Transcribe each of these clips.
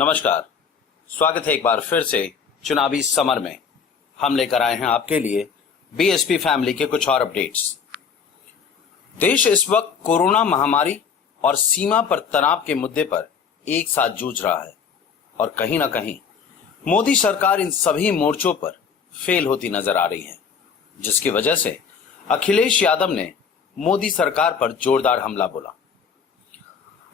नमस्कार, स्वागत है एक बार फिर से चुनावी समर में। हम लेकर आए हैं आपके लिए बीएसपी फैमिली के कुछ और अपडेट्स। देश इस वक्त कोरोना महामारी और सीमा पर तनाव के मुद्दे पर एक साथ जूझ रहा है और कहीं ना कहीं मोदी सरकार इन सभी मोर्चों पर फेल होती नजर आ रही है, जिसकी वजह से अखिलेश यादव ने मोदी सरकार पर जोरदार हमला बोला।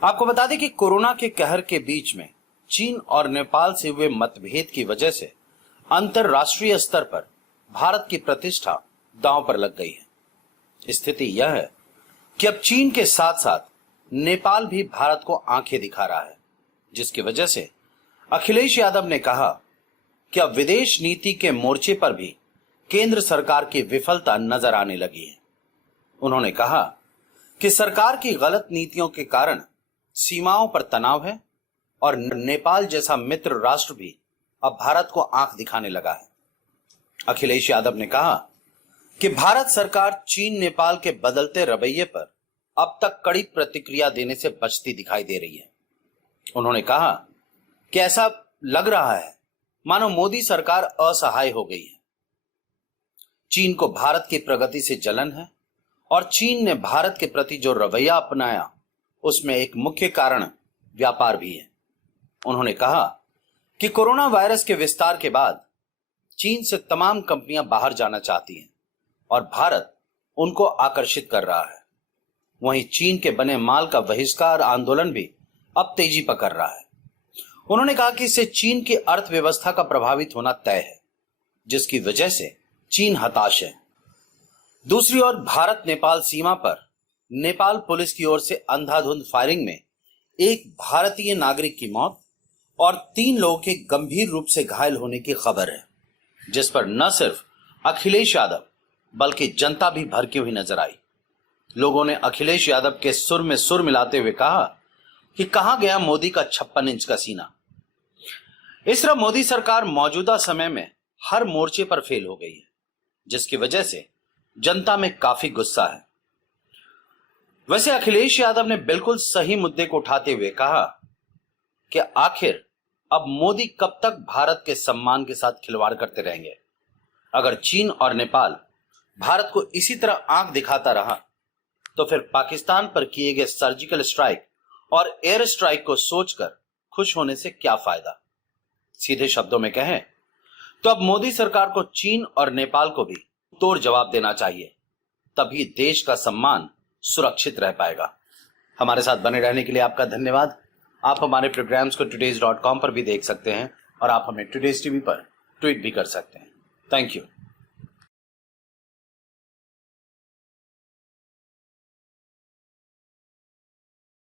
आपको बता दें कि कोरोना के कहर के बीच में चीन और नेपाल से हुए मतभेद की वजह से अंतरराष्ट्रीय स्तर पर भारत की प्रतिष्ठा दांव पर लग गई है। स्थिति यह है कि अब चीन के साथ साथ नेपाल भी भारत को आंखें दिखा रहा है, जिसकी वजह से अखिलेश यादव ने कहा कि अब विदेश नीति के मोर्चे पर भी केंद्र सरकार की विफलता नजर आने लगी है। उन्होंने कहा कि सरकार की गलत नीतियों के कारण सीमाओं पर तनाव है और नेपाल जैसा मित्र राष्ट्र भी अब भारत को आंख दिखाने लगा है। अखिलेश यादव ने कहा कि भारत सरकार चीन नेपाल के बदलते रवैये पर अब तक कड़ी प्रतिक्रिया देने से बचती दिखाई दे रही है। उन्होंने कहा कि ऐसा लग रहा है मानो मोदी सरकार असहाय हो गई है। चीन को भारत की प्रगति से जलन है और चीन ने भारत के प्रति जो रवैया अपनाया उसमें एक मुख्य कारण व्यापार भी है। उन्होंने कहा कि कोरोना वायरस के विस्तार के बाद चीन से तमाम कंपनियां बाहर जाना चाहती हैं और भारत उनको आकर्षित कर रहा है। वहीं चीन के बने माल का बहिष्कार आंदोलन भी अब तेजी पकड़ रहा है। उन्होंने कहा कि इससे चीन की अर्थव्यवस्था का प्रभावित होना तय है, जिसकी वजह से चीन हताश है। दूसरी ओर भारत नेपाल सीमा पर नेपाल पुलिस की ओर से अंधाधुंध फायरिंग में एक भारतीय नागरिक की मौत और 3 लोगों के गंभीर रूप से घायल होने की खबर है, जिस पर न सिर्फ अखिलेश यादव बल्कि जनता भी भड़की हुई नजर आई। लोगों ने अखिलेश यादव के सुर में सुर मिलाते हुए कहा कि कहां गया मोदी का 56 इंच का सीना। इस तरह मोदी सरकार मौजूदा समय में हर मोर्चे पर फेल हो गई है, जिसकी वजह से जनता में काफी गुस्सा है। वैसे अखिलेश यादव ने बिल्कुल सही मुद्दे को उठाते हुए कहा कि आखिर अब मोदी कब तक भारत के सम्मान के साथ खिलवाड़ करते रहेंगे। अगर चीन और नेपाल भारत को इसी तरह आंख दिखाता रहा तो फिर पाकिस्तान पर किए गए सर्जिकल स्ट्राइक और एयर स्ट्राइक को सोचकर खुश होने से क्या फायदा। सीधे शब्दों में कहें तो अब मोदी सरकार को चीन और नेपाल को भी तोड़ जवाब देना चाहिए, तभी देश का सम्मान सुरक्षित रह पाएगा। हमारे साथ बने रहने के लिए आपका धन्यवाद। आप हमारे प्रोग्राम्स को today's.com पर भी देख सकते हैं और आप हमें टुडेज टीवी पर ट्वीट भी कर सकते हैं। Thank you.